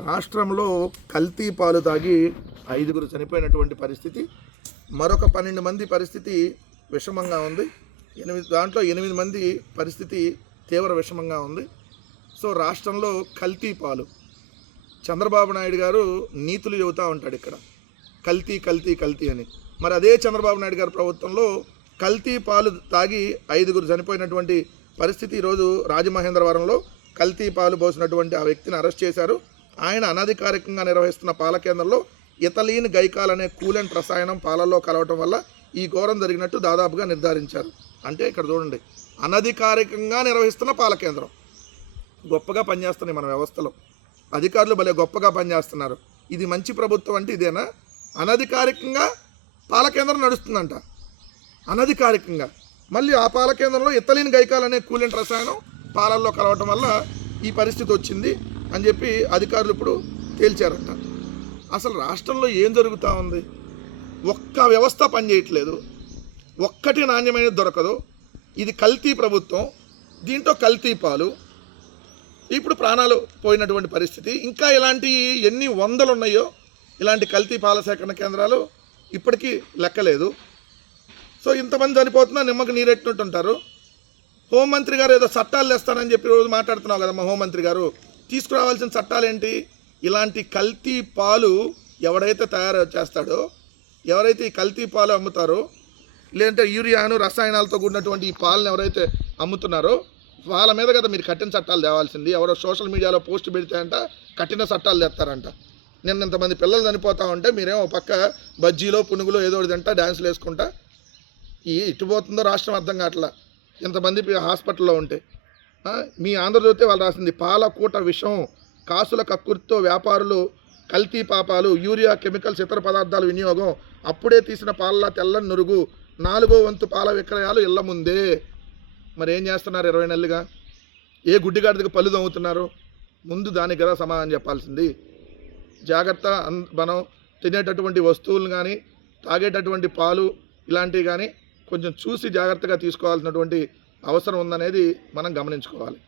రాష్ట్రంలో కల్తీ పాలు తాగి 5గురు చనిపోయినటువంటి పరిస్థితి. మరొక 12 మంది పరిస్థితి విషమంగా ఉంది. దాంట్లో 8 మంది పరిస్థితి తీవ్ర విషమంగా ఉంది. సో రాష్ట్రంలో కల్తీ పాలు, చంద్రబాబు నాయుడు గారు నీతులు చెబుతూ ఉంటాడు ఇక్కడ, కల్తీ కల్తీ కల్తీ అని. మరి అదే చంద్రబాబు నాయుడు గారి ప్రభుత్వంలో కల్తీ పాలు తాగి 5గురు చనిపోయినటువంటి పరిస్థితి. ఈరోజు రాజమహేంద్రవరంలో కల్తీ పాలు పోసినటువంటి ఆ వ్యక్తిని అరెస్ట్ చేశారు. ఆయన అనధికారికంగా నిర్వహిస్తున్న పాల కేంద్రంలో ఇథలీన్ గైకాల్ అనే కూలెంట్ రసాయనం పాలల్లో కలవటం వల్ల ఈ ఘోరం జరిగినట్టు దాదాపుగా నిర్ధారించారు. అంటే ఇక్కడ చూడండి, అనధికారికంగా నిర్వహిస్తున్న పాల కేంద్రం. గొప్పగా పనిచేస్తున్నాయి మన వ్యవస్థలో, అధికారులు భలే గొప్పగా పనిచేస్తున్నారు. ఇది మంచి ప్రభుత్వం అంటే ఇదేనా? అనధికారికంగా పాల కేంద్రం నడుస్తుందంట, అనధికారికంగా. మళ్ళీ ఆ పాల కేంద్రంలో ఇథలీన్ గైకాల్ అనే కూలెంట్ రసాయనం పాలల్లో కలవటం వల్ల ఈ పరిస్థితి వచ్చింది అని చెప్పి అధికారులు ఇప్పుడు తేల్చారంట. అసలు రాష్ట్రంలో ఏం జరుగుతూ ఉంది? ఒక్క వ్యవస్థ పనిచేయట్లేదు, ఒక్కటి నాణ్యమైనది దొరకదు. ఇది కల్తీ ప్రభుత్వం, దీంట్లో కల్తీ పాలు, ఇప్పుడు ప్రాణాలు పోయినటువంటి పరిస్థితి. ఇంకా ఇలాంటి ఎన్ని వందలు ఉన్నాయో ఇలాంటి కల్తీ పాల సేకరణ కేంద్రాలు, ఇప్పటికీ లెక్కలేదు. సో ఇంతమంది చనిపోతున్నా నిమ్మకు నీరెట్టినట్టుంటారు. హోంమంత్రి గారు ఏదో చట్టాలు తెస్తానని చెప్పి రోజు మాట్లాడుతున్నావు కదా మా హోంమంత్రి గారు. తీసుకురావాల్సిన చట్టాలు ఏంటి? ఇలాంటి కల్తీ పాలు ఎవడైతే తయారు చేస్తాడో, ఎవరైతే ఈ కల్తీ పాలు అమ్ముతారో, లేదంటే యూరియాను రసాయనాలతో కూడినటువంటి ఈ పాలను ఎవరైతే అమ్ముతున్నారో వాళ్ళ మీద కదా మీరు కఠిన చట్టాలు తేవాల్సింది. ఎవరో సోషల్ మీడియాలో పోస్ట్ పెడితే అంట కఠిన చట్టాలు తెస్తారంట. నిన్న ఇంతమంది పిల్లలు చనిపోతా ఉంటే మీరేమో పక్క బజ్జీలో పునుగులో ఏదో తింటా డ్యాన్సులు వేసుకుంటా ఇటుపోతుందో రాష్ట్రం అర్థం కావట్లా. ఇంతమంది హాస్పిటల్లో ఉంటే మీ ఆంధ్రజ్యోతి వాళ్ళు రాసింది, పాలకూట విషం, కాసుల కక్కుర్తితో వ్యాపారులు కల్తీ పాపాలు, యూరియా కెమికల్స్ ఇతర పదార్థాల వినియోగం, అప్పుడే తీసిన పాలలా తెల్లని నురుగు, 4వ వంతు పాల విక్రయాలు ఇళ్ల ముందే. మరి ఏం చేస్తున్నారు 20 నెలలుగా? ఏ గుడ్డిగాడికి పళ్ళు తవ్వుతున్నారు? ముందు దానికి కదా సమాధానం చెప్పాల్సింది. జాగ్రత్త. మనం తినేటటువంటి వస్తువులు కానీ తాగేటటువంటి పాలు ఇలాంటివి కానీ కొంచెం చూసి జాగ్రత్తగా తీసుకోవాల్సినటువంటి అవసరం ఉందనేది మనం గమనించుకోవాలి.